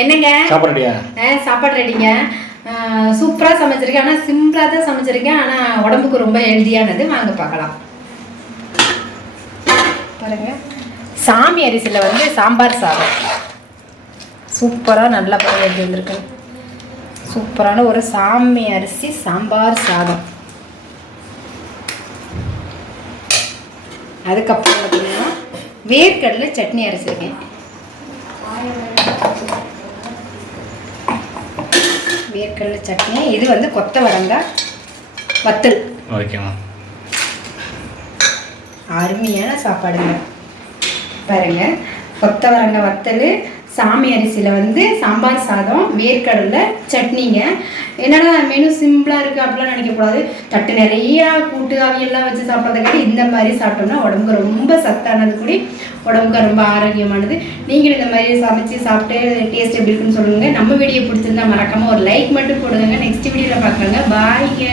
என்னங்க சாப்பாடு ரெடிங்க. சூப்பராக சமைச்சிருக்கேன். ஆனால் சிம்பிளாக தான் சமைச்சிருக்கேன். ஆனால் உடம்புக்கு ரொம்ப ஹெல்தியானது. வாங்க பார்க்கலாம். பாருங்க, சாமி அரிசியில் வந்து சாம்பார் சாதம் சூப்பராக நல்லா எடுத்து வந்திருக்கு. சூப்பரான ஒரு சாமி அரிசி சாம்பார் சாதம். அதுக்கப்புறம் பார்த்தீங்கன்னா வேர்க்கடலை சட்னி அரைச்சிருக்கேன். வேர்க்கடலை சட்னி. இது வந்து கொத்தவரங்காய் வத்தல். ஓகேம்மா. அருமையான சாப்பாடுங்க. பாருங்க, கொத்தவரங்காய் வத்தல், சாமி அரிசியில் வந்து சாம்பார் சாதம், வேர்க்கடலை சட்னிங்க. என்னடா மெனு சிம்பிளாக இருக்குது அப்படிலாம் நினைக்கக்கூடாது. தட்டு நிறையா கூட்டு அவியெல்லாம் வச்சு சாப்பிட்றதுக்காக இந்த மாதிரி சாப்பிட்டோம்னா உடம்புக்கு ரொம்ப சத்தானது கூடி உடம்புக்கு ரொம்ப ஆரோக்கியமானது. நீங்களும் இந்த மாதிரி சமைச்சு சாப்பிட்டு டேஸ்ட் எப்படி இருக்குன்னு சொல்லுங்கள். நம்ம வீடியோ பிடிச்சிருந்தா மறக்காமல் ஒரு லைக் மட்டும் போடுங்க. நெக்ஸ்ட் வீடியோவில் பார்க்குறேங்க. பாய்ங்க.